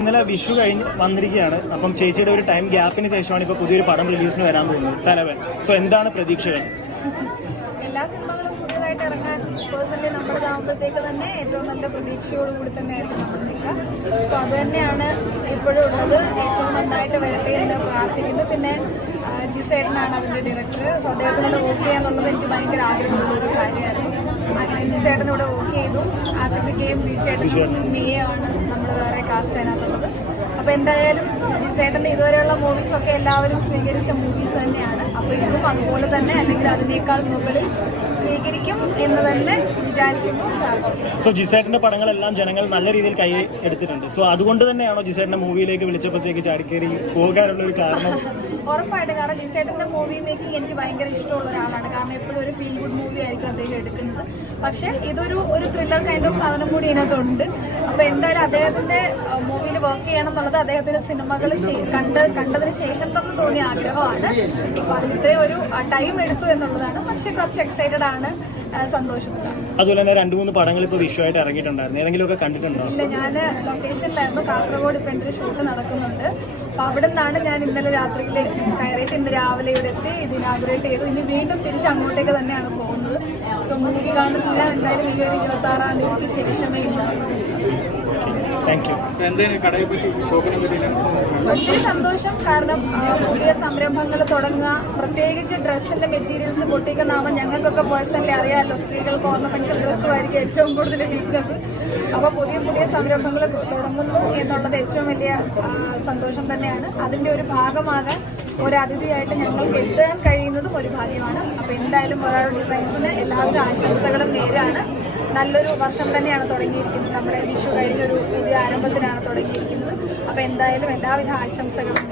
ഇന്നലെ വിഷു കഴിഞ്ഞ് വന്നിരിക്കുകയാണ്. അപ്പം ചേച്ചിയുടെ ഒരു ടൈം ഗ്യാപ്പിന് ശേഷമാണ് ഇപ്പൊ പുതിയൊരു പടം റിലീസിന് വരാൻ പോകുന്നത്. തലവൻ. സോ എന്താണ് പ്രതീക്ഷകൾ എല്ലാ സിനിമകളും പുതിയതായിട്ട് ഇറങ്ങാൻ പേഴ്സണലി തന്നെ ഏറ്റവും നല്ല സോ തന്നെയാണ് ഏറ്റവും നന്നായിട്ട് പിന്നെ അതിന്റെ ഡയറക്ടർ സോ വർക്ക് ചെയ്യാന്നുള്ളത് എനിക്ക് ഭയങ്കര ആഗ്രഹമുള്ള ഒരു ജിസേട്ടനോട് വർക്ക് ചെയ്തു. ആസിഫിക്കയും ബിജേട്ടനും മിയയാണ് നമ്മൾ വേറെ കാസ്റ്റ് അതിനകത്തുള്ളത്. അപ്പോൾ എന്തായാലും ചേട്ടന്റെ ഇതുവരെയുള്ള മൂവീസ് ഒക്കെ എല്ലാവരും സ്വീകരിച്ച മൂവീസ് തന്നെയാണ്. അപ്പോൾ ഇതും അതുപോലെ തന്നെ അല്ലെങ്കിൽ അതിനേക്കാൾ മുകളിൽ സ്വീകരിക്കും എന്ന് തന്നെ വിചാരിക്കുന്നു. സോ ജിസേട്ടന്റെ പടങ്ങളെല്ലാം ജനങ്ങൾ നല്ല രീതിയിൽ കൈ എടുത്തിട്ടുണ്ട്. സോ അതുകൊണ്ട് തന്നെയാണോ ജിസേട്ടന്റെ മൂവിയിലേക്ക് വിളിച്ചപ്പോഴത്തേക്ക് ചാടിക്കേറി പോകാനുള്ള ഒരു കാരണം? ഉറപ്പായിട്ട്. കാരണം ജിസേട്ടന്റെ മൂവി മേക്കിംഗ് എനിക്ക് ഭയങ്കര ഇഷ്ടമുള്ള ഒരാളാണ്. കാരണം എപ്പോഴും ഒരു ഫീൽ ഗുഡ് മൂവി ആയിരിക്കും അദ്ദേഹം എടുക്കുന്നത്. പക്ഷെ ഇതൊരു ഒരു ത്രില്ലർ കൈൻഡ് ഓഫ് സാധനം കൂടി ഇതിനകത്തുണ്ട്. അപ്പോൾ എന്തായാലും അദ്ദേഹത്തിന്റെ മൂവിയിൽ വർക്ക് ചെയ്യണം എന്നുള്ളത് അദ്ദേഹത്തിന്റെ സിനിമകൾ കണ്ട് കണ്ടതിന് ശേഷം തന്നെ തോന്നിയ ആഗ്രഹമാണ്. അപ്പോൾ അതിന്റെ ഒരു ടൈം എടുത്തു എന്നുള്ളതാണ്. പക്ഷെ കുറച്ച് എക്സൈറ്റഡ് ആണ് സന്തോഷത്തിലാണ് അതുപോലെ തന്നെ രണ്ട് മൂന്ന് പടങ്ങൾ ഇപ്പോൾ വിഷു ആയിട്ട് ഇറങ്ങിയിട്ടുണ്ടായിരുന്നു. ഏതെങ്കിലുമൊക്കെ കണ്ടിട്ടുണ്ടോ? ഇല്ല ഞാൻ ലൊക്കേഷനിലായിരുന്നു കാസർഗോഡ് ഇപ്പം എന്റെ ഷൂട്ട് നടക്കുന്നുണ്ട്. അപ്പോൾ അവിടെ നിന്നാണ് ഞാൻ ഇന്നലെ രാത്രിയിൽ കയറിയിട്ട് ഇന്ന് രാവിലെ ഇവിടെ എത്തി. ഇത് ഇനാഗുറേറ്റ് ചെയ്തു. ഇനി വീണ്ടും തിരിച്ച് അങ്ങോട്ടേക്ക് തന്നെയാണ് പോകുന്നത്. സോ മൂവി കാണുന്നില്ല എന്തായാലും ഈ ഒരു ഇരുപത്തി ആറാം തീയതിക്ക് ശേഷമേ ഉണ്ടാകും താങ്ക് യു എന്തേലും കടയെ പറ്റി ഷോപ്പിനെ പറ്റിയില്ല ഒത്തിരി സന്തോഷം. കാരണം പുതിയ സംരംഭങ്ങൾ തുടങ്ങുക പ്രത്യേകിച്ച് ഡ്രസ്സിന്റെ മെറ്റീരിയൽസ് പൊട്ടിക്കുന്നാകുമ്പോൾ ഞങ്ങൾക്കൊക്കെ പേഴ്സണലി അറിയാമല്ലോ. സ്ത്രീകൾക്ക് ഓർണമെന്റ്സ് ഡ്രസ്സുമായിരിക്കും ഏറ്റവും കൂടുതൽ വീക്ക്നെസ് അപ്പോൾ പുതിയ പുതിയ സംരംഭങ്ങൾ തുടങ്ങുന്നു എന്നുള്ളത് ഏറ്റവും വലിയ സന്തോഷം തന്നെയാണ്. അതിന്റെ ഒരു ഭാഗമാണ് ഒരു അതിഥിയായിട്ട് ഞങ്ങൾക്ക് എത്താൻ കഴിയുന്നതും ഒരു ഭാഗ്യമാണ്. അപ്പോൾ എന്തായാലും ഒരാളുടെ ഡിസൈൻസിന് എല്ലാവരും ആശംസകളും നേരാണ്. നല്ലൊരു വർഷം തന്നെയാണ് തുടങ്ങിയിരിക്കുന്നത് നമ്മുടെ വിഷു കഴിഞ്ഞൊരു പുതിയ ആരംഭത്തിനാണ് തുടങ്ങിയിരിക്കുന്നത്. അപ്പോൾ എന്തായാലും എല്ലാവിധ ആശംസകളും